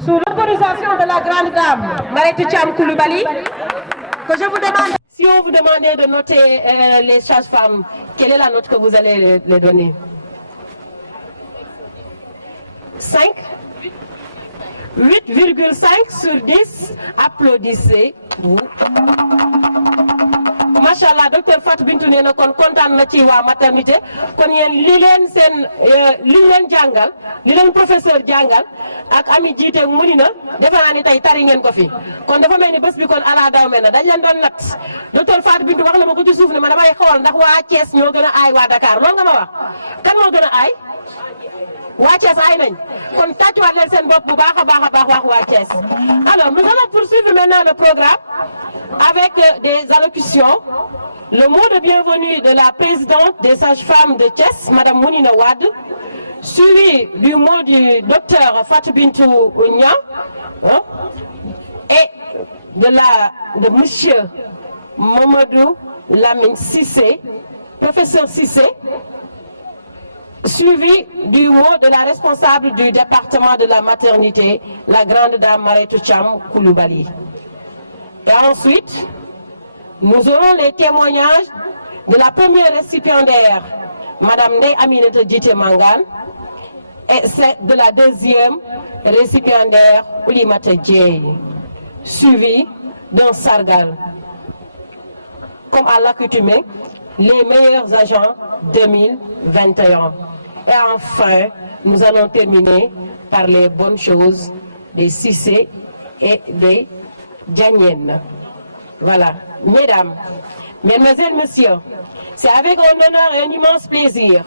Sous l'autorisation de la grande dame, Mariétou Thiam Coulibaly, que je vous demande, si on vous demandait de noter les sages-femmes, quelle est la note que vous allez les donner? 5 8,5 sur 10, applaudissez-vous. Machallah, docteur Fatou Bintou nee na kon kontaan na ci waa maternité kon yéen li leen jàngal li leen professeur jàngal ak ami jiite muni na defe naa ni tey tari ngeen ko fi kon dafa mel ni bés bi kon ala daw mel na dañ leen doon nat docteur Fatou Bintou wax na ma ko ci suuf ne ma damay xool ndax waa Thiès ñoo gën a aay waa Dakar loolu nga ma wax kan moo gën a aay waa Thiès aay nañ kon tàccuwaat leen seen bopp bu baax a baax wax waa Thiès. Alors nous allons poursuivre maintenant le programme avec des allocutions. Le mot de bienvenue de la présidente des sages-femmes de Thiès, Madame Mounina Wade, suivi du mot du docteur Fatou Bintou Niang, et de monsieur Mamadou Lamine Cissé, professeur Cissé, suivi du mot de la responsable du département de la maternité, la grande dame Marietou Thiam Koulibaly. Et ensuite, nous aurons les témoignages de la première récipiendaire, Madame Ndeye Aminata Djité Mangane, et c'est de la deuxième récipiendaire, Oulimata Dieye, suivi d'un sargal. Comme à l'accoutumée, les meilleurs agents 2021. Et enfin, nous allons terminer par les bonnes choses des Cissé et des Diagnènes. Voilà. Mesdames, Mesdemoiselles, Messieurs, c'est avec un honneur et un immense plaisir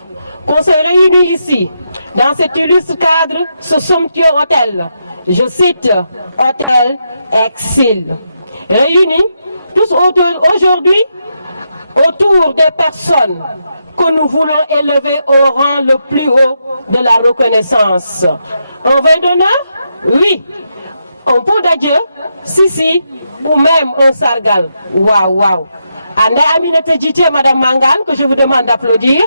qu'on se réunit ici, dans cet illustre cadre, ce somptueux hôtel. Je cite, hôtel Exil. Réunis tous aujourd'hui autour des personnes que nous voulons élever au rang le plus haut de la reconnaissance. Un vin d'honneur? Oui. Un pot d'adieu? Si, ou même un sargal. Waouh, waouh. Ndeye Aminata Djité, Madame Mangane, que je vous demande d'applaudir.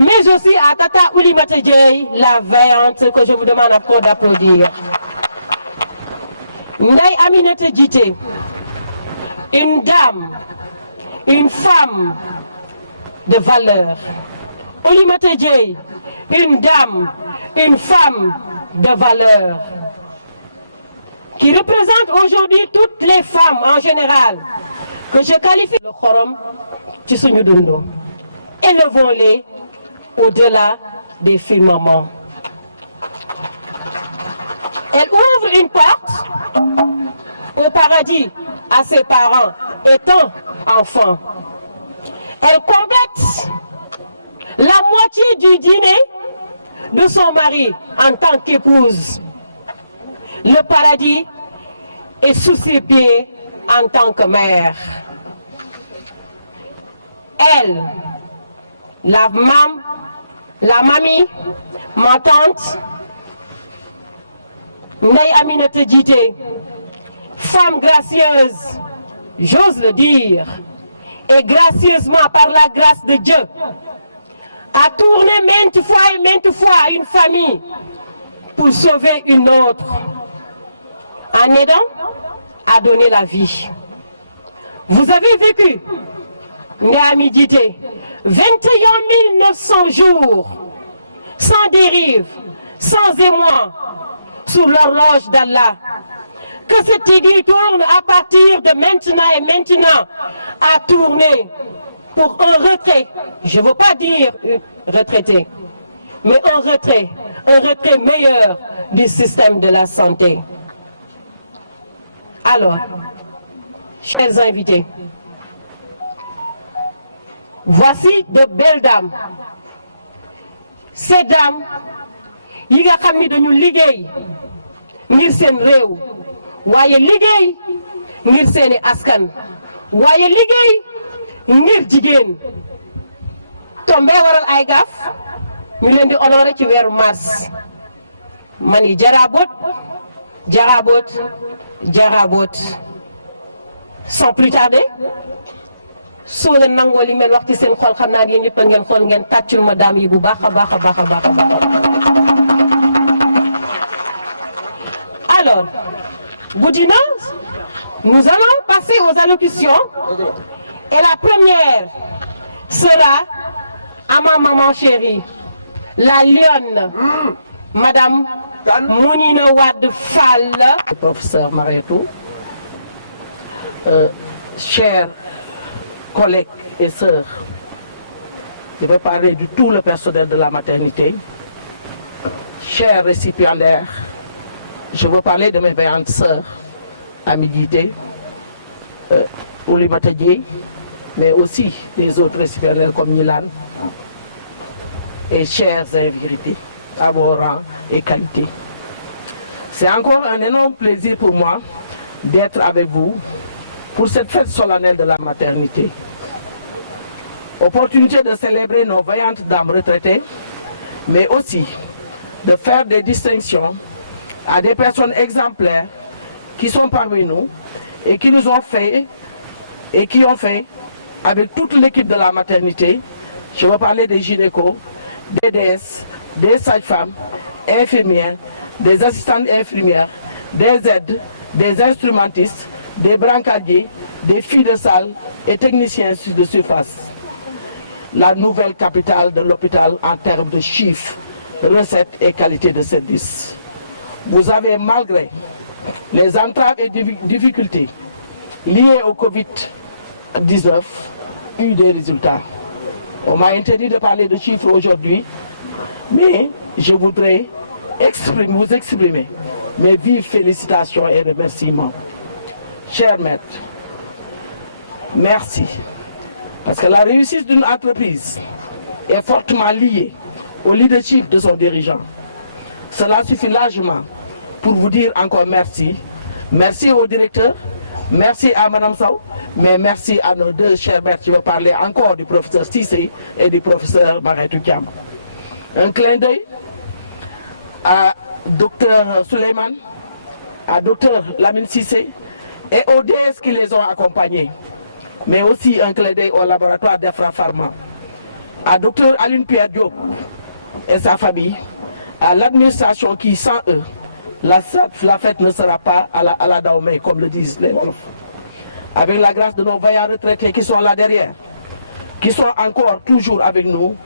Mais aussi à Tata Oulimata Dieye, la vaillante, que je vous demande encore d'applaudir. Ndeye Aminata Djité, une dame, une femme de valeur. Oulimata Dieye, une dame, une femme de valeur, qui représente aujourd'hui toutes les femmes en général, que je qualifie de Khorom Tissounou. Élevons-les au-delà des firmaments. Elle ouvre une porte au paradis à ses parents étant enfants. Elle complète la moitié du dîner de son mari en tant qu'épouse. Le paradis est sous ses pieds en tant que mère. Elle, la mamie, ma tante, Ndeye Aminata Djité, femme gracieuse, j'ose le dire, et gracieusement par la grâce de Dieu, a tourné maintes fois une famille pour sauver une autre. En aidant, à donner la vie. Vous avez vécu, Ndeye Ami Djité, 21 900 jours, sans dérive, sans émoi, sous l'horloge d'Allah. Que cette aiguille tourne à partir de maintenant à tourner pour un retrait. Je ne veux pas dire retraité, mais un retrait meilleur du système de la santé. Alors, chers invités, voici de belles dames. Ces dames, yi nga xam ni dañu liggéey ngir seen réew, waaye liggéey ngir seeni askan, waaye liggéey ngir jigéen. Tombe waral ay gaaf ñu leen di honoré ci weeru mars. Mani jaraboot. Sans plus tarder, soo leen nangoo li mel wax ci seen xol, xam naa yéen ñëpp ngeen xool ngeen tàccul ma daam yi bu baax a baax. Alors, Goudina, nous allons passer aux allocutions et la première sera à ma maman chérie, la lionne, Madame Mounina Wade Fall. Professeur Marietou, chers collègues et sœurs, je vais parler de tout le personnel de la maternité. Chers récipiendaires, je veux parler de mes vaillantes sœurs, Ami Djité, Oulimata Dieye, mais aussi des autres récipiendaires comme Milan. Et chers invités, à vos rangs et qualités. C'est encore un énorme plaisir pour moi d'être avec vous pour cette fête solennelle de la maternité. Opportunité de célébrer nos vaillantes dames retraitées, mais aussi de faire des distinctions à des personnes exemplaires qui sont parmi nous et qui nous ont fait et qui ont fait avec toute l'équipe de la maternité. Je veux parler des gynécos, des DS, des sages-femmes, infirmières, des assistantes infirmières, des aides, des instrumentistes, des brancardiers, des filles de salle et techniciens de surface. La nouvelle capitale de l'hôpital en termes de chiffres, recettes et qualité de service. Vous avez, malgré les entraves et difficultés liées au Covid-19, eu des résultats. On m'a interdit de parler de chiffres aujourd'hui, mais je voudrais vous exprimer mes vives félicitations et remerciements. Chers maîtres, merci. Parce que la réussite d'une entreprise est fortement liée au leadership de son dirigeant. Cela suffit largement pour vous dire encore merci. Merci au directeur, merci à Mme Sow, mais merci à nos deux chers maîtres. Je vais parler encore du professeur Cissé et du professeur Mariétou Thiam. Un clin d'œil à Dr Suleiman, à Dr Lamine Cissé et aux DS qui les ont accompagnés. Mais aussi un clin d'œil au laboratoire d'Efra Pharma, à Dr Aline Pierre Diop et sa famille, à l'administration qui, sans eux, la fête ne sera pas à la Dahomey, comme le disent les Wolofs. Avec la grâce de nos vaillants retraités qui sont là derrière, qui sont encore toujours avec nous,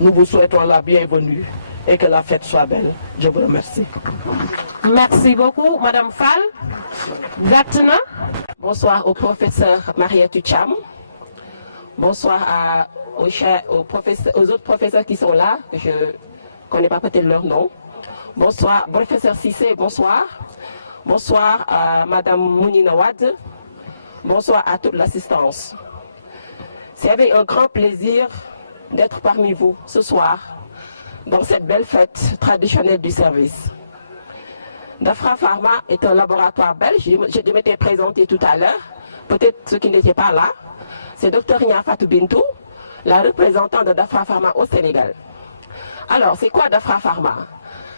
nous vous souhaitons la bienvenue et que la fête soit belle. Je vous remercie. Merci beaucoup, Madame Fall. Gatna. Bonsoir au professeur Mariétou Thiam. Bonsoir aux autres professeurs qui sont là. Je ne connais pas peut-être leur nom. Bonsoir, professeur Cissé, bonsoir. Bonsoir à Madame Mounina Wade. Bonsoir à toute l'assistance. C'est avec un grand plaisir d'être parmi vous ce soir dans cette belle fête traditionnelle du service. Dafra Pharma est un laboratoire belge. Je m'étais présenté tout à l'heure. Peut-être ceux qui n'étaient pas là. C'est Dr Nia Fatou Bintou, la représentante de Dafra Pharma au Sénégal. Alors, c'est quoi Dafra Pharma?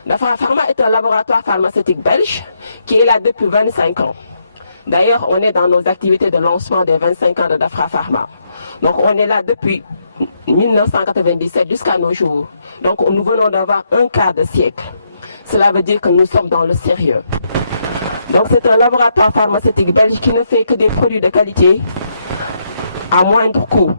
Dafra Pharma est un laboratoire pharmaceutique belge qui est là depuis 25 ans. D'ailleurs, on est dans nos activités de lancement des 25 ans de Dafra Pharma. Donc, on est là depuis 1997 jusqu'à nos jours. Donc, nous venons d'avoir un quart de siècle. Cela veut dire que nous sommes dans le sérieux. Donc, c'est un laboratoire pharmaceutique belge qui ne fait que des produits de qualité à moindre coût.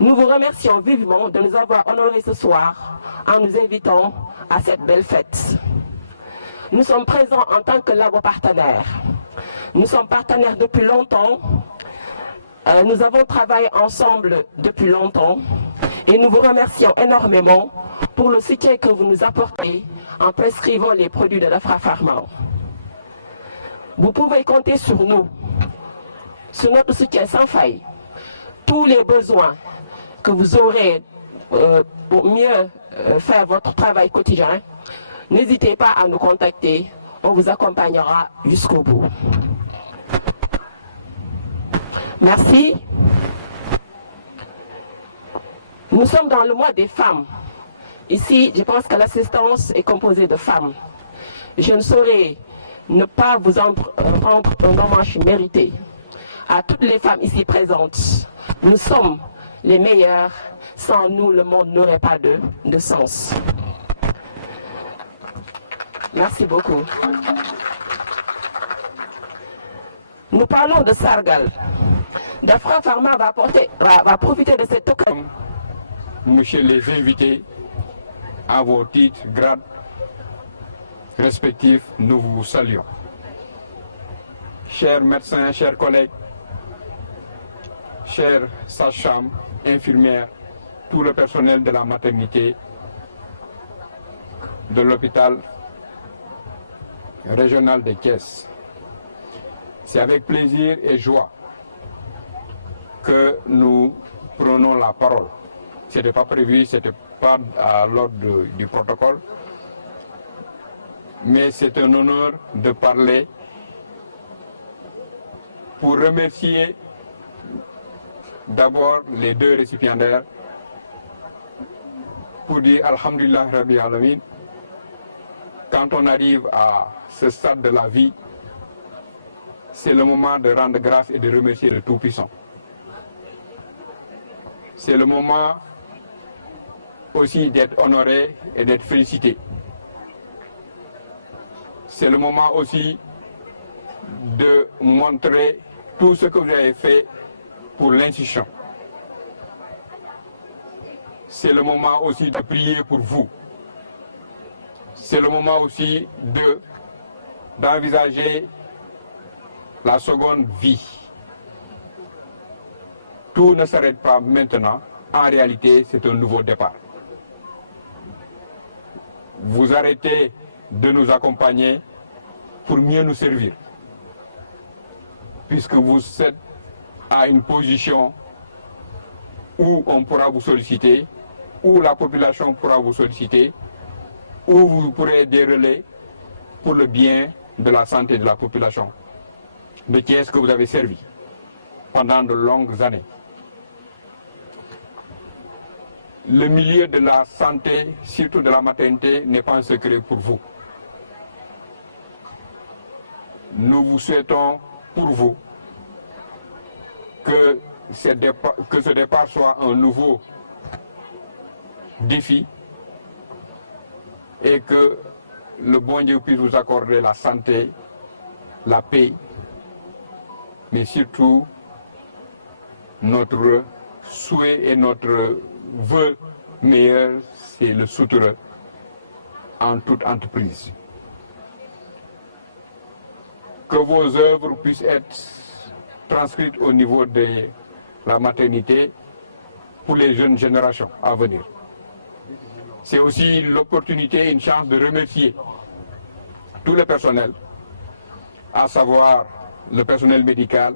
Nous vous remercions vivement de nous avoir honorés ce soir en nous invitant à cette belle fête. Nous sommes présents en tant que labo partenaire. Nous sommes partenaires depuis longtemps. Nous avons travaillé ensemble depuis longtemps et nous vous remercions énormément pour le soutien que vous nous apportez en prescrivant les produits de Dafra Pharma. Vous pouvez compter sur nous, sur notre soutien sans faille. Tous les besoins que vous aurez pour mieux faire votre travail quotidien, n'hésitez pas à nous contacter. On vous accompagnera jusqu'au bout. Merci. Nous sommes dans le mois des femmes. Ici, je pense que l'assistance est composée de femmes. Je ne saurais ne pas vous rendre un hommage mérité à toutes les femmes ici présentes. Nous sommes les meilleures. Sans nous, le monde n'aurait pas de sens. Merci beaucoup. Nous parlons de Sargal. Dafra Pharma va profiter de cette occasion. Monsieur les invités, à vos titres, grades respectifs, nous vous saluons. Chers médecins, chers collègues, chers sages-femmes, infirmières, tout le personnel de la maternité, de l'hôpital régional de Thiès. C'est avec plaisir et joie que nous prenons la parole. Ce n'était pas prévu, ce n'était pas à l'ordre du protocole, mais c'est un honneur de parler pour remercier d'abord les deux récipiendaires pour dire Alhamdulillah Rabbi Alamin. Quand on arrive à ce stade de la vie, c'est le moment de rendre grâce et de remercier le Tout-Puissant. C'est le moment aussi d'être honoré et d'être félicité. C'est le moment aussi de montrer tout ce que vous avez fait pour l'institution. C'est le moment aussi de prier pour vous. C'est le moment aussi d'envisager la seconde vie. Tout ne s'arrête pas maintenant. En réalité, c'est un nouveau départ. Vous arrêtez de nous accompagner pour mieux nous servir. Puisque vous êtes à une position où on pourra vous solliciter, où la population pourra vous solliciter, où vous pourrez être des relais pour le bien de la santé de la population de Thiès que vous avez servi pendant de longues années. Le milieu de la santé, surtout de la maternité, n'est pas un secret pour vous. Nous vous souhaitons pour vous que ce départ soit un nouveau défi et que le bon Dieu puisse vous accorder la santé, la paix, mais surtout notre souhait et notre vœu meilleur, c'est le sutura en toute entreprise. Que vos œuvres puissent être transcrites au niveau de la maternité pour les jeunes générations à venir. C'est aussi l'opportunité, une chance de remercier tout le personnel, à savoir le personnel médical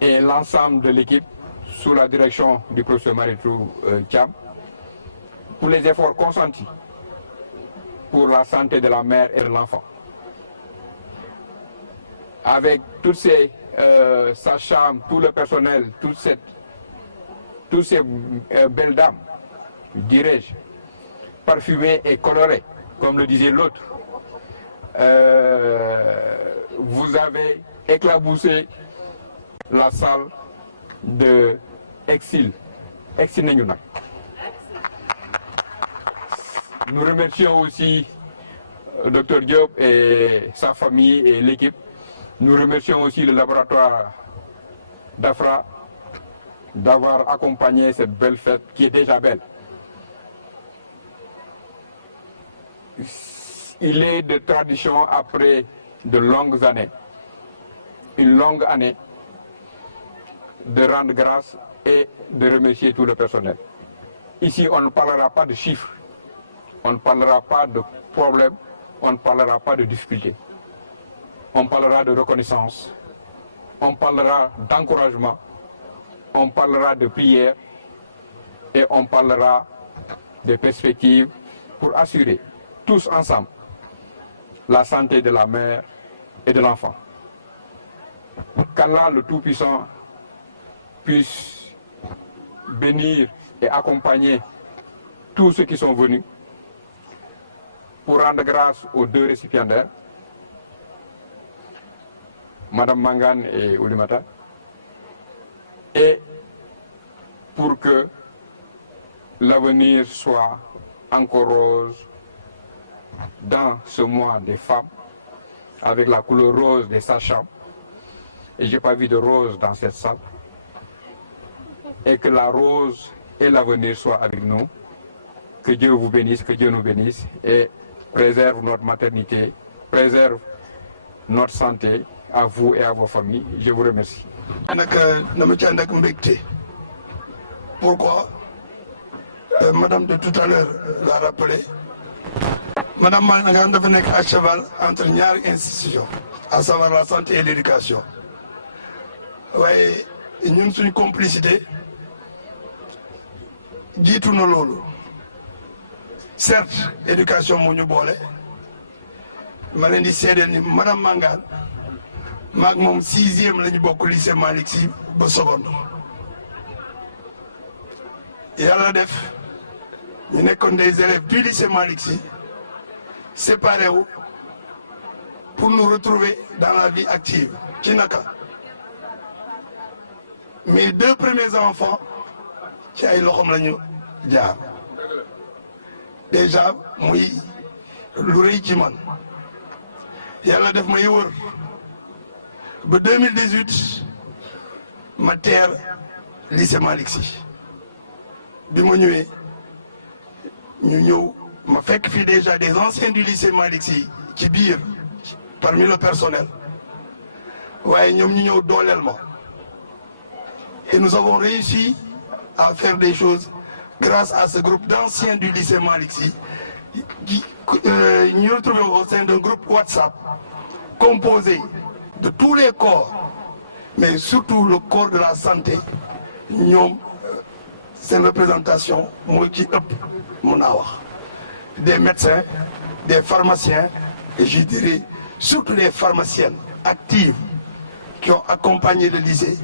et l'ensemble de l'équipe sous la direction du professeur Maritou Thiam, pour les efforts consentis pour la santé de la mère et de l'enfant. Avec toutes ces sages-femmes, tout le personnel, toutes ces belles dames, dirais-je, parfumées et colorées, comme le disait l'autre, vous avez éclaboussé la salle de Exil. Nous remercions aussi le Dr Diop et sa famille et l'équipe. Nous remercions aussi le laboratoire d'Afra d'avoir accompagné cette belle fête qui est déjà belle. Il est de tradition après de longues années, une longue année, de rendre grâce et de remercier tout le personnel. Ici, on ne parlera pas de chiffres, on ne parlera pas de problèmes, on ne parlera pas de difficultés. On parlera de reconnaissance, on parlera d'encouragement, on parlera de prière et on parlera de perspectives pour assurer tous ensemble la santé de la mère et de l'enfant. Qu'Allah le Tout-Puissant puisse bénir et accompagner tous ceux qui sont venus pour rendre grâce aux deux récipiendaires, Madame Mangane et Oulimata, et pour que l'avenir soit encore rose dans ce mois des femmes, avec la couleur rose des sages-femmes, et je n'ai pas vu de rose dans cette salle, et que la rose et l'avenir soient avec nous. Que Dieu vous bénisse, que Dieu nous bénisse et préserve notre maternité, préserve notre santé à vous et à vos familles. Je vous remercie. Pourquoi Madame de tout à l'heure l'a rappelé. Madame Mangane dafa nekk à cheval entre ñaari institutions, à savoir la santé et l'éducation. waaye ñun suñu complicité jiitu na loolu. Certes, éducation moo ñu boole ma leen di seedeel ni Madame Mangane maag moom 6e la ñu bokk lycée Malick Sy ba seconde. yàlla def ñu nekkoon des élèves du lycée Malick Sy séparés wu pour nous retrouver dans la vie active ci naka mes 2 premiers enfants ci ay loxoom la ñu jaar déjà muy lu rëy ci man yàlla def may wër ba 2018 ma teer lycée Malick Sy bi ma ñëwee ñu ñëw ma fekk fii déjà des anciens du lycée Malick Sy ci biir parmi le personnel waaye ñoom ñu ñëw dooleel ma et nous avons réussi à faire des choses grâce à ce groupe d'anciens du lycée Malick Sy qui ñu retrouvons au sein d'un groupe WhatsApp composé de tous les corps mais surtout le corps de la santé ñoom seen représentation mooy ci ëpp mun naa wax des médecins des pharmaciens et je dirais surtout des pharmaciennes actives qui ont accompagné le lycée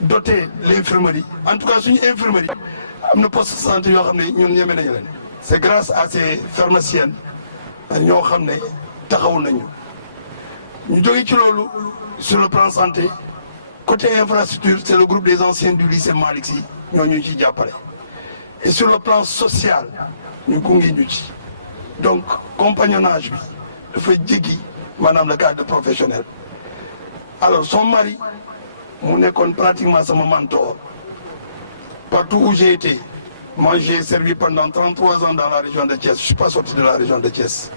doté l'infirmerie en tout cas suñu infirmerie am na poste de santé yoo xam ne ñun ñeme nañu leen c'est grâce à ces pharmaciennes ñoo xam ne taxawul nañu ñu jóge ci loolu sur le plan santé côté infrastructure c'est le groupe des anciens du lycée Malick Sy ñoo ñu ci jàppale et sur le plan social ñu gunge ñu ci donc compagnonnage bi dafa jéggi maanaam le cadre professionnel alors son mari mu nekkoon pratiquement sama mentor partout où j'ai été moi j'ai servi pendant 33 ans dans la région de Thiès je suis pas sorti de la région de Thiès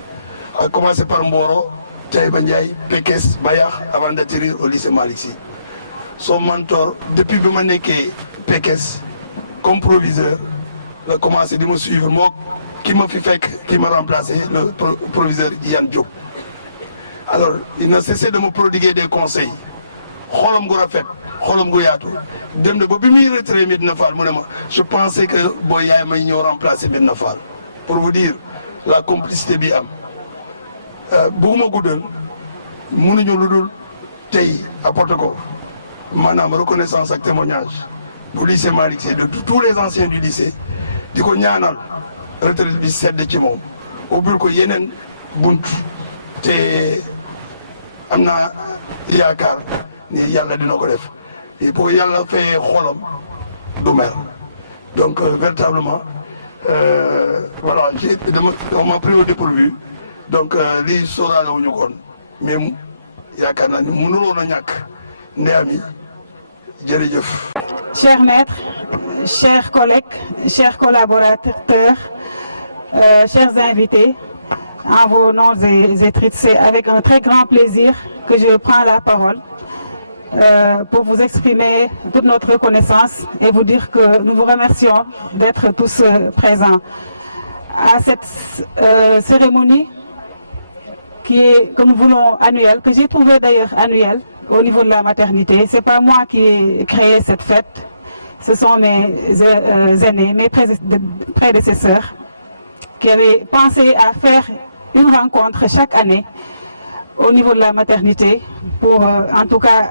à commencer par Mboro Taïba Ndiaye Pekes Bayax avant d'atterrir au lycée Malick Sy son mentor depuis bi ma nekkee Pekes comme proviseur la commencé di ma suivre moo ki ma fi fekk ki ma remplacé le proviseur Yann Diop alors il n'a cessé de me prodiguer des conseils xolam gu rafet xolam gu yaatu dem na ba bi muy retraité Medina Fall mu ne ma je pensais que booy yaay may ñëw remplacer Medina Fall pour vous dire la complicité bi am bugguma guddal mënuñu lu dul tey apporter ko maanaam reconnaissance ak témoignage bu lycée Malick Sy de tous les anciens du lycée di ko ñaanal retraite bi sedd ci moom ubbil ko yeneen bunt te am naa yaakaar ni yàlla dina ko def et pour yàlla fayee xolam du mer donc véritablement voilà on m'a pris au dépourvu donc lii sóoraale wuñu koon mais yaakaar naa ni mënuloon a ñàkk ndeyami jërëjëf. Chers maîtres, chers collègues, chers collaborateurs, chers invités, en vos noms et titres, c'est avec un très grand plaisir que je prends la parole pour vous exprimer toute notre reconnaissance et vous dire que nous vous remercions d'être tous présents à cette cérémonie que nous voulons annuelle, que j'ai trouvée d'ailleurs annuelle au niveau de la maternité. C'est pas moi qui ai créé cette fête, ce sont mes aînés, mes prédécesseurs qui avaient pensé à faire une rencontre chaque année au niveau de la maternité pour en tout cas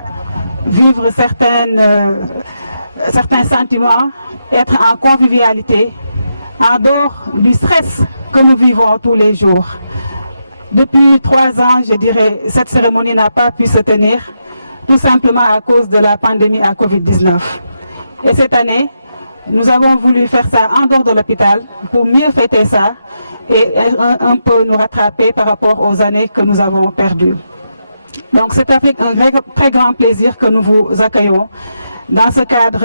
vivre certains sentiments, être en convivialité, en dehors du stress que nous vivons tous les jours. Depuis 3 ans, je dirais, cette cérémonie n'a pas pu se tenir, tout simplement à cause de la pandémie à Covid-19. Et cette année, nous avons voulu faire ça en dehors de l'hôpital pour mieux fêter ça et un peu nous rattraper par rapport aux années que nous avons perdues. Donc c'est avec un très grand plaisir que nous vous accueillons dans ce cadre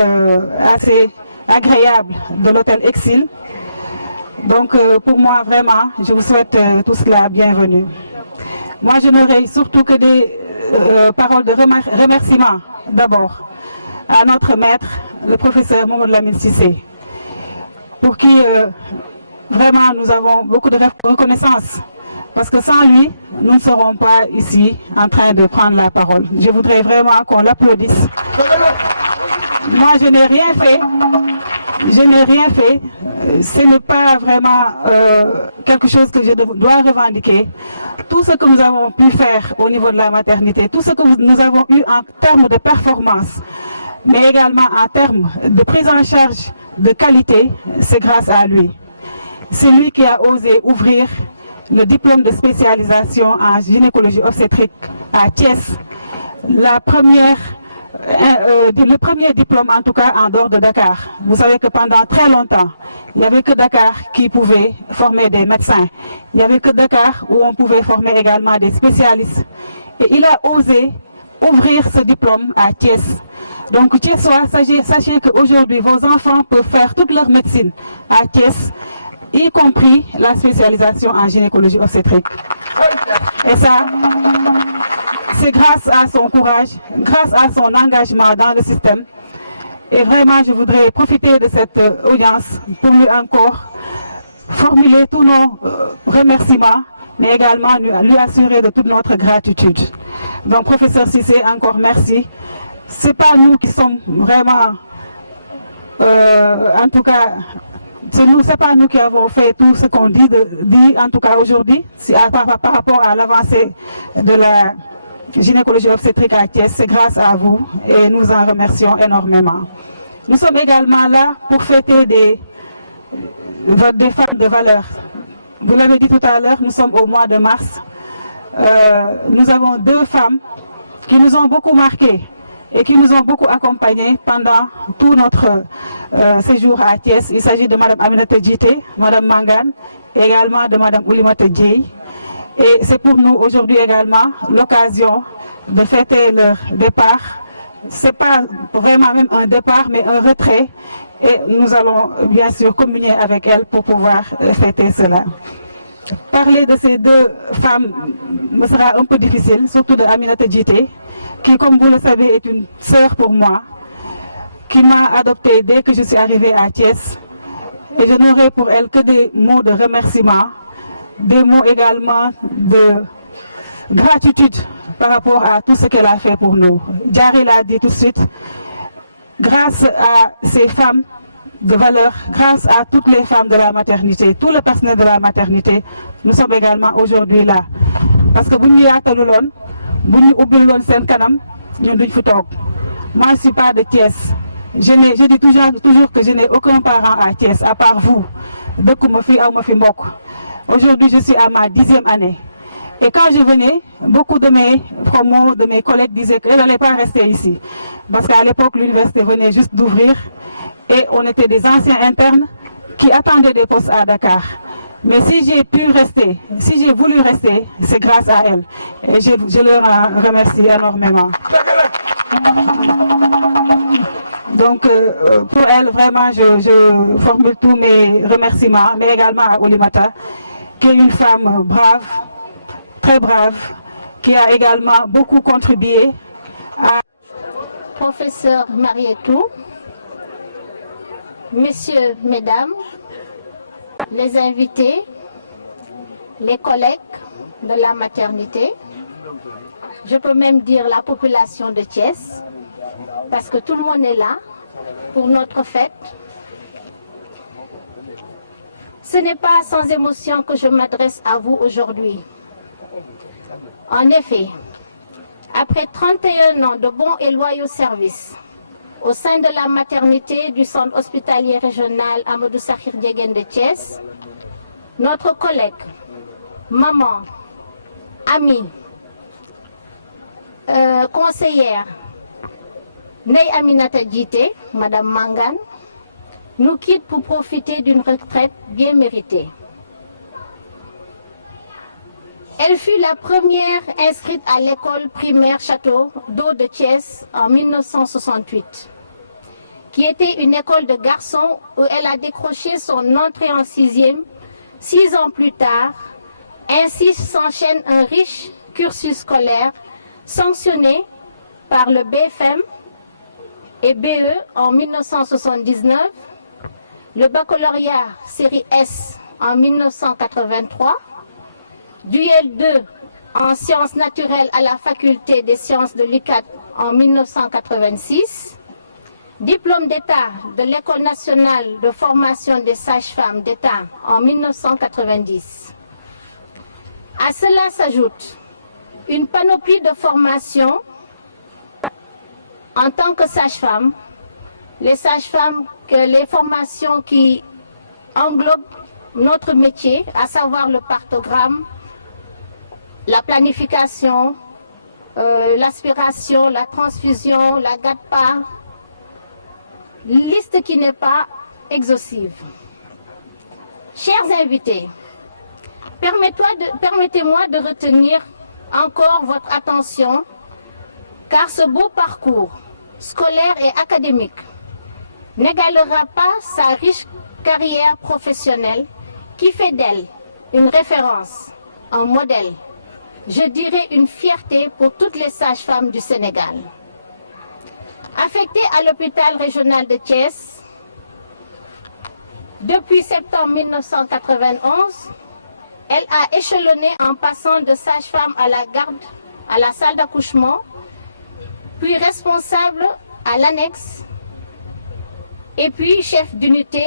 assez agréable de l'hôtel Exil. Donc pour moi vraiment, je vous souhaite tous la bienvenue. Moi je n'aurai surtout que des paroles de remerciement d'abord à notre maître, le professeur Mamadou Lamine Cissé, pour qui vraiment nous avons beaucoup de reconnaissance. Parce que sans lui, nous ne serons pas ici en train de prendre la parole. Je voudrais vraiment qu'on l'applaudisse. Moi, je n'ai rien fait. Ce n'est pas vraiment quelque chose que je dois revendiquer. Tout ce que nous avons pu faire au niveau de la maternité, tout ce que nous avons eu en termes de performance, mais également en termes de prise en charge de qualité, c'est grâce à lui. C'est lui qui a osé ouvrir le diplôme de spécialisation en gynécologie obstétrique à Thiès, le premier diplôme en tout cas en dehors de Dakar. Vous savez que pendant très longtemps, il n'y avait que Dakar qui pouvait former des médecins. Il n'y avait que Dakar où on pouvait former également des spécialistes. Et il a osé ouvrir ce diplôme à Thiès. Donc Thiessois, sachez qu'aujourd'hui, vos enfants peuvent faire toute leur médecine à Thiès, y compris la spécialisation en gynécologie obstétrique. Et ça, c'est grâce à son courage, grâce à son engagement dans le système. Et vraiment, je voudrais profiter de cette audience pour lui encore formuler tous nos remerciements, mais également lui assurer de toute notre gratitude. Donc, professeur Cissé, encore merci. Ce n'est pas nous qui sommes vraiment, en tout cas, c'est pas nous qui avons fait tout ce qu'on dit en tout cas aujourd'hui, par rapport à l'avancée de la gynécologie obstétrique à Thiès, c'est grâce à vous et nous en remercions énormément. Nous sommes également là pour fêter des femmes de valeur. Vous l'avez dit tout à l'heure, nous sommes au mois de mars. Nous avons 2 femmes qui nous ont beaucoup marquées et qui nous ont beaucoup accompagnés pendant tout notre séjour à Thiès. Il s'agit de Mme Aminata Djité, Mme Mangane, et également de Mme Oulimata Dieye. Et c'est pour nous aujourd'hui également l'occasion de fêter leur départ. Ce n'est pas vraiment même un départ, mais un retrait. Et nous allons bien sûr communier avec elles pour pouvoir fêter cela. Parler de ces 2 femmes me sera un peu difficile, surtout de Aminata Djité, qui, comme vous le savez, est une sœur pour moi, qui m'a adoptée dès que je suis arrivée à Thiès. Et je n'aurai pour elle que des mots de remerciement, des mots également de gratitude par rapport à tout ce qu'elle a fait pour nous. Diary l'a dit tout de suite, grâce à ces femmes de valeur, grâce à toutes les femmes de la maternité, tout le personnel de la maternité, nous sommes également aujourd'hui là. Parce que vous n'y êtes pas, moi je ne suis pas de Thiès. Je dis toujours que je n'ai aucun parent à Thiès, à part vous. Aujourd'hui, je suis à ma 10e année. Et quand je venais, beaucoup de mes promos, de mes collègues disaient qu'elle n'allait pas rester ici. Parce qu'à l'époque, l'université venait juste d'ouvrir et on était des anciens internes qui attendaient des postes à Dakar. Mais si j'ai pu rester, si j'ai voulu rester, c'est grâce à elle. Et je leur en remercie énormément. Donc, pour elle, vraiment, je formule tous mes remerciements, mais également à Oulimata, qui est une femme brave, très brave, qui a également beaucoup contribué à... Professeur Marietou, messieurs, mesdames, les invités, les collègues de la maternité, je peux même dire la population de Thiès, parce que tout le monde est là pour notre fête. Ce n'est pas sans émotion que je m'adresse à vous aujourd'hui. En effet, après 31 ans de bons et loyaux services au sein de la maternité du centre hospitalier régional Amadou Sakhir Ndiéguène de Thiès, notre collègue, maman, amie, conseillère, Ndeye Aminata Djité, Madame Mangane, nous quitte pour profiter d'une retraite bien méritée. Elle fut la première inscrite à l'école primaire Château d'eau de Thiès en 1968, qui était une école de garçons où elle a décroché son entrée en 6e 6 ans plus tard. Ainsi s'enchaîne un riche cursus scolaire sanctionné par le BFM et BE en 1979, le baccalauréat série S en 1983, duel 2 en sciences naturelles à la faculté des sciences de l'UCAD en 1986, diplôme d'État de l'École nationale de formation des sages-femmes d'État en 1990. À cela s'ajoute une panoplie de formations en tant que sage-femme, les sages-femmes, les formations qui englobent notre métier, à savoir le partogramme, la planification, l'aspiration, la transfusion, la GATPA, liste qui n'est pas exhaustive. Chers invités, permettez-moi de retenir encore votre attention, car ce beau parcours scolaire et académique n'égalera pas sa riche carrière professionnelle qui fait d'elle une référence, un modèle, je dirais une fierté pour toutes les sages-femmes du Sénégal. Affectée à l'hôpital régional de Thiès depuis septembre 1991, elle a échelonné en passant de sage-femme à la garde, à la salle d'accouchement, puis responsable à l'annexe, et puis chef d'unité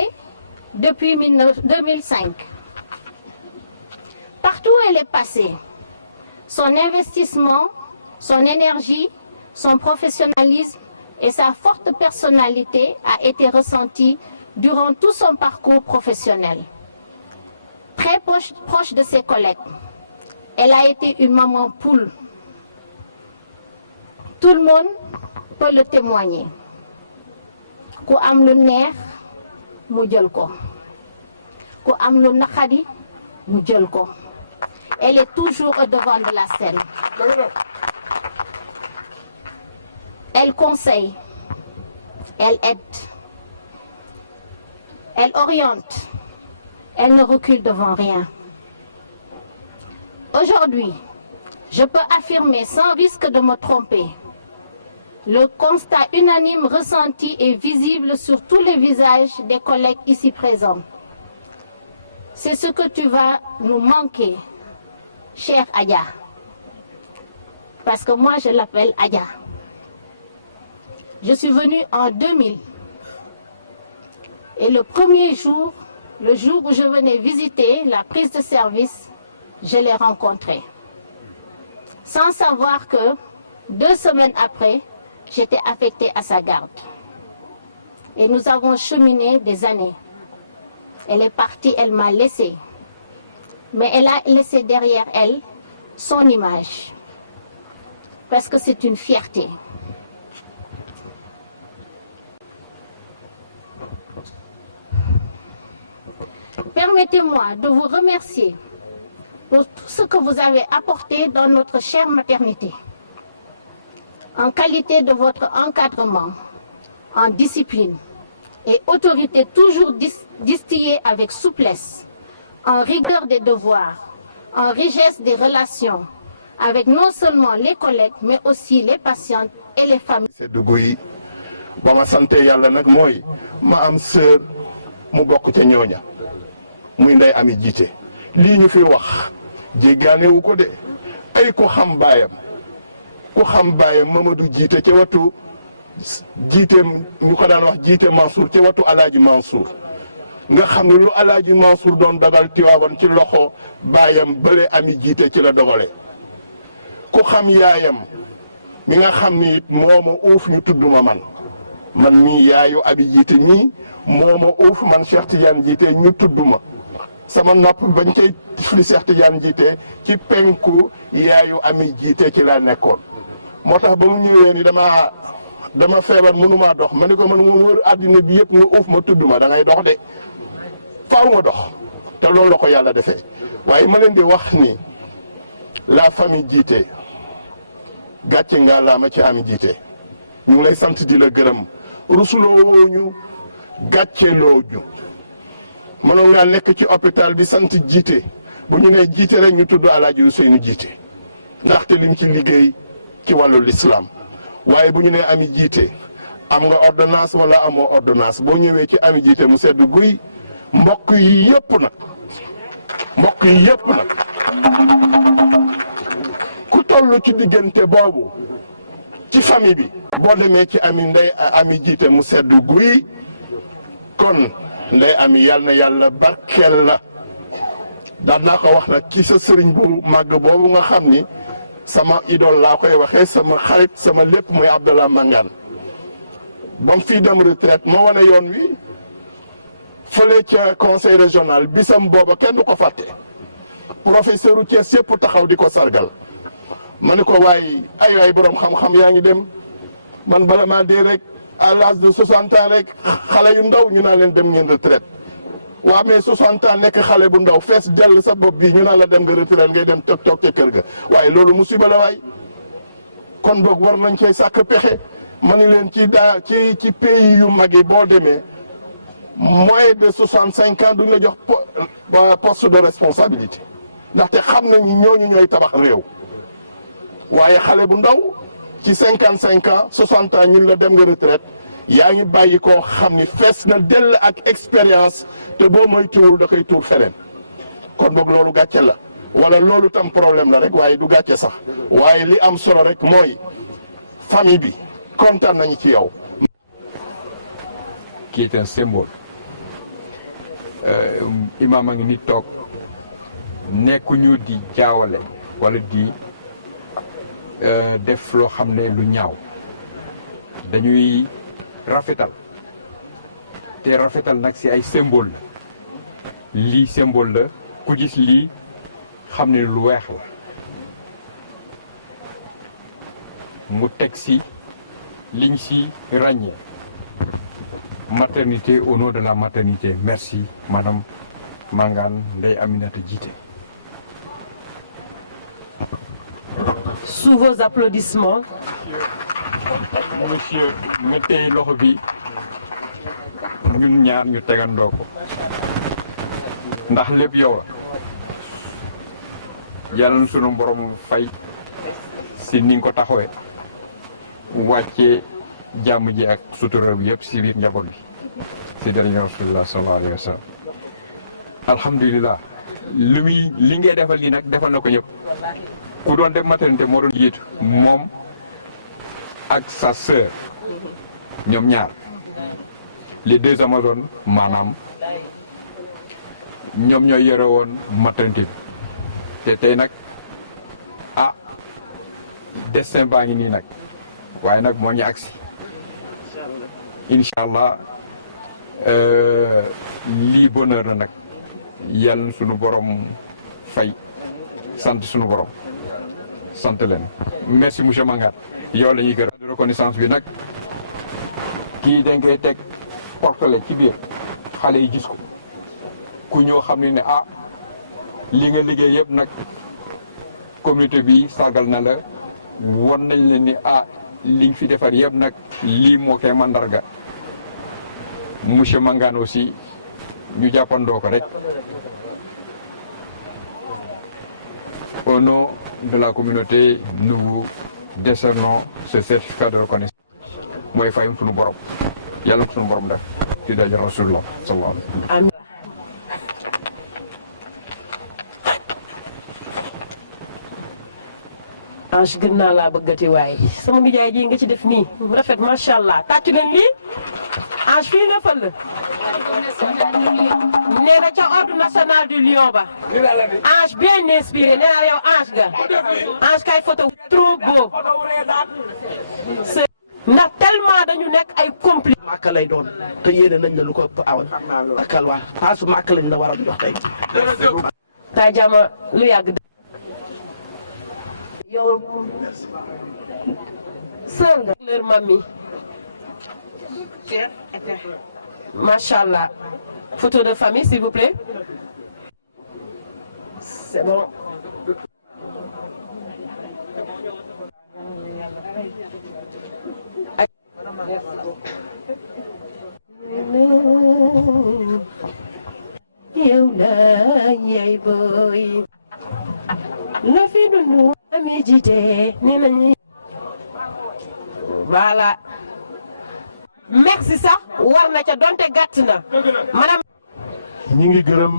depuis 2005. Partout où elle est passée, son investissement, son énergie, son professionnalisme et sa forte personnalité a été ressenti durant tout son parcours professionnel. Très proche de ses collègues, elle a été une maman poule. Tout le monde peut le témoigner. Ku am lu neex mu jël ko, ku am lu naqadi mu jël ko. Elle est toujours au devant de la scène. Elle conseille, elle aide, elle oriente, elle ne recule devant rien. Aujourd'hui, je peux affirmer sans risque de me tromper, le constat unanime ressenti et visible sur tous les visages des collègues ici présents. C'est ce que tu vas nous manquer, chère Adja. Parce que moi, je l'appelle Adja. Je suis venue en 2000. Et le premier jour, le jour où je venais visiter la prise de service, je l'ai rencontrée. Sans savoir que 2 semaines après, j'étais affectée à sa garde. Et nous avons cheminé des années. Elle est partie, elle m'a laissé. Mais elle a laissé derrière elle son image. Parce que c'est une fierté. Permettez-moi de vous remercier pour tout ce que vous avez apporté dans notre chère maternité. En qualité de votre encadrement, en discipline et autorité toujours distillée avec souplesse, en rigueur des devoirs, en richesse des relations, avec non seulement les collègues, mais aussi les patientes et les familles. C'est dugg yi ba ma sante yàlla nag mooy ma am sœur mu bokk ca ñooña muy Ndeye Amy Djité lii ñu fi wax jéggaanewu ko de ay ko xam baayam Mamadou Djité ca watu Djité ñu ko daan wax Djité Mansour ca watu Alaaji Mansour nga xam ne lu Alaaji Mansour doon dogal Tiwaawan ci loxo baayam bële Amy Djité ci la dogale ku xam yaayam mi nga xam ni it moo ma uuf ñu tudd ma man mii yaayu Abi Djité mii moo ma uuf man Cheikh Tidiane Djité ñu tudd ma sama nopp bañ koy fli Cheikh Tidiane Djité ci penku yaayu Amy Djité ci laa nekkoon moo tax ba mu ñëwee ni dama feebar mënumaa dox ma ne ko man mu wër àddina bi yëpp nga uuf ma tudd ma da ngay dox de faaw nga dox te loolu la ko yàlla defee waaye ma leen di wax ni la famille Djité gàcce nga laa ma ci Amy Djité ñu ngi lay sant di la gërëm rusuloo woo ñu gàcceloo ñu mënoon ngaa nekk ci hôpital bi sant Djité bu ñu nee Djité rek ñu tudd Alaaji Ousseynou Djité ndaxte lim ci liggéey ci wàllu l'islam waaye bu ñu nee Amy Djité am nga ordonnance wala amoo ordonnance boo ñëwee ci Amy Djité mu sedd guy mbokk yi yëpp nag ku toll ci diggante boobu ci famille bi boo demee ci Amy Djité mu sedd guy kon Ndeye Amy yàlla na yàlla barkeel la daan naa ko wax nag ci sa sëriñ bu màgg boobu nga xam ni sama idole laa koy waxee sama xarit sama lépp muy Abdallah Mangane ba mu fii dem retraite ma wane yoon wi fële ca conseil régional bisam booba kenn du ko fàtte professeur u Thiès yëpp taxaw di ko sargal ma ne ko waaye ay waay borom xam-xam yaa ngi dem man bala maa dee rek à l'âge de 60 ans rek xale yu ndaw ñu naan leen dem ngeen retraite waa mais 60 ans nekk xale bu ndaw fees jàll sa bopp bii ñu naan la dem nga retraite ngay dem toog ca kër ga waaye loolu musiba la waay kon boog war nañ cee sàkk pexe ma ni leen ci pays yu mag yi boo demee moins de 65 ans duñ la jox poste de responsabilité ndaxte xam nañ ñooñu ñooy tabax réew waaye xale bu ndaw ci 55 ans 60 ans ñun la dem nga retraite yaa ngi bàyyi koo xam ni fees na dell ak expérience te boo moytuwul da koy tuur feneen kon boog loolu gàcce la wala loolu tam problème la rek waaye du gàcce sax waaye li am solo rek mooy famille bi kontaan nañu ci yow. qui est un symbole imaam a ngi ni toog nekkuñu di jaawale wala di def loo xam ne lu ñaaw dañuy rafetal te rafetal nag ci ay symbole la lii symbole la ku gis lii xam ne lu weex la mu teg ci liñ ci ràññee maternité au nom de la maternité merci madame Mangane Ndeye Aminata Djité. Sous vos applaudissements. Monsieur mettez loxo bi ñun ñaar ñu tegandoo ko ndax lépp yow la yàlla na sunu borom fay si ni nga ko taxawee wàccee jàmm ji ak sutura bi yëpp si biir njaboot bi si dernier rasulullah sallallahu alayhi wa sallam alhamdulilah li ngay defal lii nag defal na ko ñëpp ku doon def maternité moo doon jiitu moom ak sa sœur ñoom ñaar les deux amazones maanaam ñoom ñooy yore woon maternité bi te tey nag destin baa ngi nii nag waaye nag moo ñu agsi incha allah lii bonheur la nag yàlla sunu borom fay sant sunu borom sant leen merci monsieur Mangane yow la ñuy gërëm de reconnaissance bi nag kii dañ koy teg portele ci biir xale yi gis ko ku ñoo xam ne li nga liggéey yëpp nag communauté bi sargal na la won nañ leen ni liñ fi defar yëpp nag lii moo koy mandarga monsieur Mangane aussi ñu jàppandoo ko rek au nom de la communauté nous vous décernons ce certificat de reconnaissance mooy fayam sunu borom yàlla ko sunu borom def ci daje rasulullah sallallahu alayhi wa sallam. Ange gën naa laa bëggati waaye sama nijaay ji nga ci def nii rafet macha allah tàccu leen lii Ange fii nga fël nee na ca ordre national du lion ba Ange bien inspiré nee naa yow Ange ga Ange kay photo trop beau ndax tellement dañu nekk ay complice màkk lay doon te yéene nañ la lu ko ëpp awan akal waa paasu màkk lañ la war a jox tey taa jama lu yàgg yow sœur nga leur mamie machallah photo de famille s'il vous plaît c'est bon yow la yaay boy la fi dundu ami Djité nee nañu voilà merci sax war na ca donte gàtt na madame ñi ngi gërëm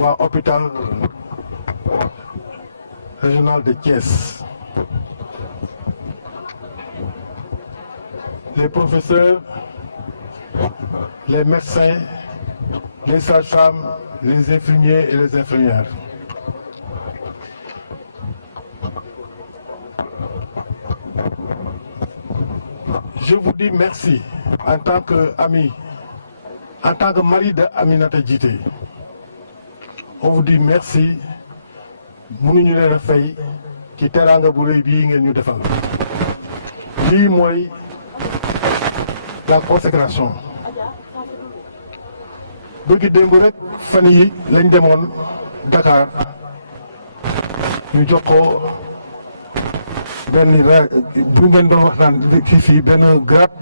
waa hôpital régional de Thiès les professeurs les médecins les sages-femmes les infirmiers et les infirmières. je vous dis merci en tant qu'ami, en tant que mari de Aminata Djité. On vous dit merci. mënuñu leen a fay ci teraanga bu rëy bii ngeen ñu defal. lii mooy la consécration. bëgg démb rek fan yi lañ demoon Dakar ñu jox ko benn bu ngeen doon wax naan fii benn grade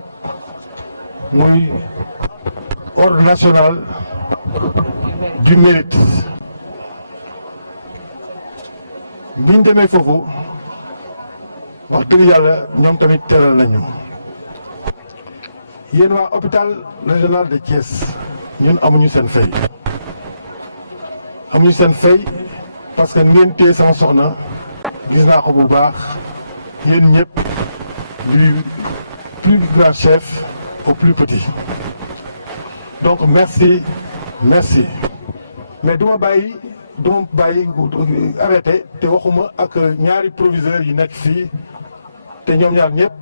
muy ordre national du mérite. bi ñu demee foofu wax dëgg yàlla ñoom tamit teral nañu yéen waa hôpital régional de Thiès ñun amuñu seen fay parce que ngeen téye sama soxna gis naa ko bu baax yéen ñëpp du plus grand chef au plus petit donc merci mais duma bàyyi arrêté te waxuma ak ñaari proviseurs yi nekk fii te ñoom ñaar ñëpp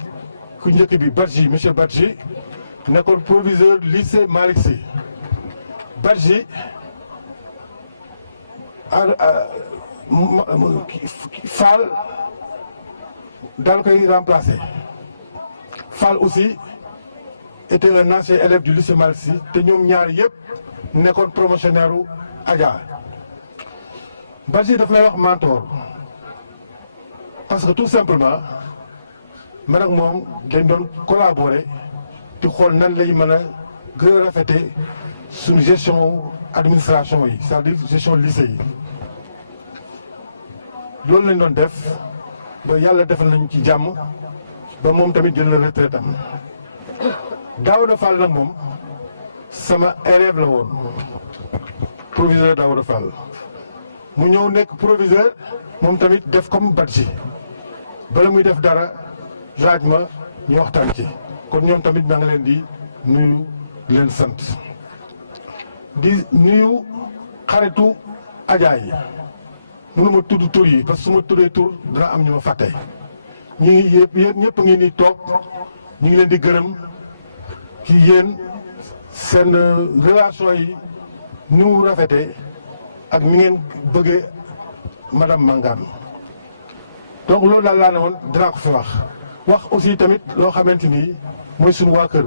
ku njëkk bi Badji monsieur Badji nekkoon proviseur lycée Malick Sy. Badji Fall daal koy remplacé Fall aussi était un ancien élève du lycée Malick Sy te ñoom ñaar yëpp nekkoon promotionnaire u Adja. Badji daf lay wax mentor parce que tout simplement man ak moom dañ doon collaborer di xool nan lay mën a gën a rafete suñu gestion administration yi c'est-à-dire gestion lycée yi loolu lañ doon def ba yàlla defal nañu ci jàmm ba moom tamit jël na retraite am. Daouda Fall nag moom sama élève la woon proviseur Daouda Fall mu ñëw nekk proviseur moom tamit def comme Badji bala muy def dara laaj ma ñu waxtaan ci kon ñoom tamit maa ngi leen di nuyu leen sant di nuyu xaritu Adja yi mënuma tudd tur yi parce que su ma tuddee tur dina am ñu ma fàtte ñu ngi yëpp ñëpp ngi ni toog ñu ngi leen di gërëm ci yéen seen relation yi ni mu rafetee ak ni ngeen bëggee madame Mangane donc loolu daal laa ne woon dinaa ko fi wax aussi tamit loo xamante ni mooy suñu waa kër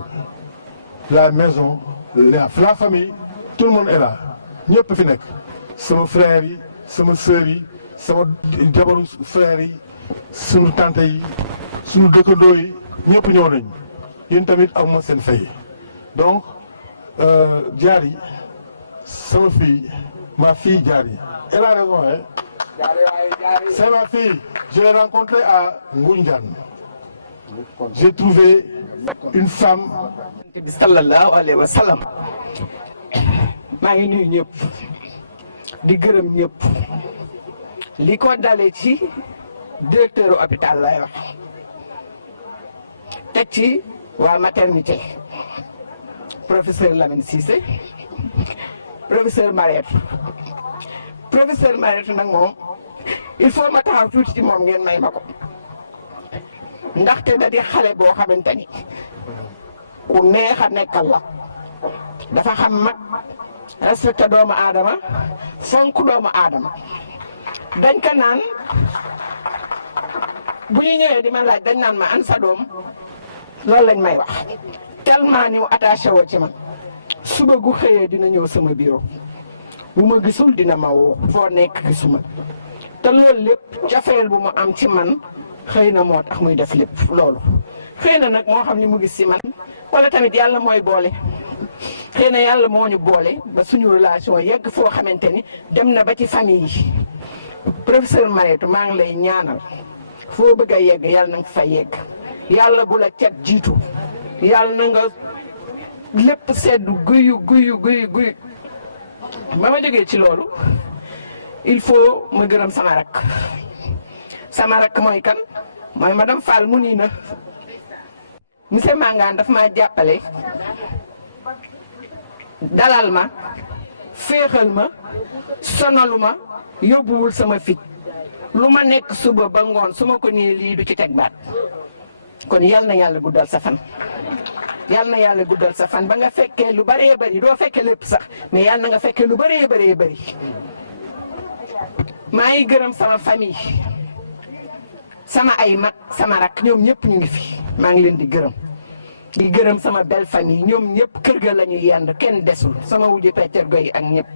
la maison la famille tout le monde est là ñëpp fi nekk sama frère yi sama sœur yi sama jabaru frère yi suñu tante yi suñu dëkkandoo yi ñëpp ñëw nañ yéen tamit amuma seen fay donc jaar yi sama fille ma fille Diary, elle a raison, hein? C'est ma fille. Je l'ai rencontrée à Ngoundiane. J'ai trouvé une femme. sallallahu alayhi wa sallam. maa ngi nuyu ñëpp di gërëm ñëpp li ko dalee ci directeur hôpital lay wax teg ci waa maternité professeur Lamine Cissé. professeur Mariette nag moom il faut ma taxaw tuuti ci moom ngeen may ma ko ndaxte da di xale boo xamante ni ku neex a nekkal la dafa xam mag respecté doomu aadama fonk doomu aadama dañ ko naan bu ñu ñëwee di ma laaj dañ naan ma an sa doom loolu lañ may wax tellement ni mu attaché woo ci man suba gu xëyee dina ñëw sama bureau bu ma gisul dina ma woo foo nekk gisuma te loolu lépp cafeel bu mu am ci man xëy na moo tax muy def lépp loolu xëy na nag moo xam ni mu gis ci man wala tamit yàlla mooy boole xëy na yàlla moo ñu boole ba suñu relation yegg foo xamante ni dem na ba ci famille yi professeur Mariette maa ngi lay ñaanal foo bëgg a yegg yàlla na nga fa yegg yàlla bu la cat jiitu yàlla na nga lépp seddu guyu ba ma jógee ci loolu il faut ma gërëm sama rakk mooy kan mooy madame Fall mu nii na monsieur Mangane daf maa jàppale dalal ma féexal ma sonalu ma yóbbuwul sama fit lu ma nekk suba ba ngoon su ma ko nii lii du ci teg baat kon yal na yàlla guddal sa fan yal na yàlla guddal sa fan ba nga fekkee lu bëree bëri doo fekkee lépp sax mais yal na nga fekkee lu bëree bëri maa ngi gërëm sama famille sama ay mag sama rak ñoom ñëpp ñu ngi fi maa ngi leen di gërëm sama belle famille ñoom ñëpp kër ga la ñuy yand kenn desul sama wujju Peter Goy ak ñëpp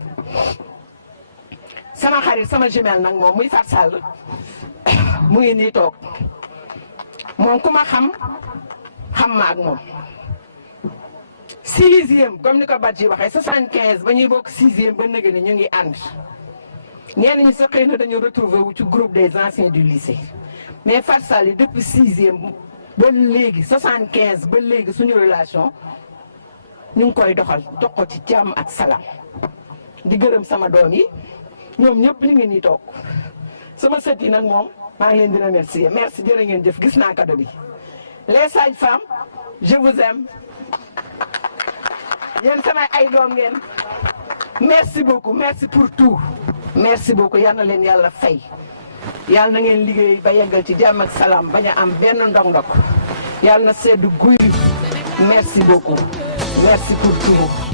sama xarit sama jumelle nag moom muy Fatou Sall mu ngi nii toog moom ku ma xam ma ak moom 6e comme ni ko Badji waxee 75 ba ñuy bokk 6e ba nëgë ni ñu ngi ànd ñenn ñi sa xëy na dañu retrouver wu ci groupe des anciens du lycée mais Fatou Sall depuis 6e ba léegi 75 ba léegi suñu relation ñu ngi koy doxal jox ko ci jàmm ak salaam di gërëm sama doom yi ñoom ñëpp ñu ngi nii toog sama sët yi nag moom maa ngi leen di remercier merci jërë ngeen jëf gis naa cadeau bi les sages-femmes je vous aime yéen sama ay doom ngeen merci beaucoup merci pour tout merci beaucoup yal na leen yàlla fay yal na ngeen liggéey ba yeggal ci jàmm ak salaam bañ a am benn ndog-ndog yal na seddu guy merci beaucoup merci pour tout.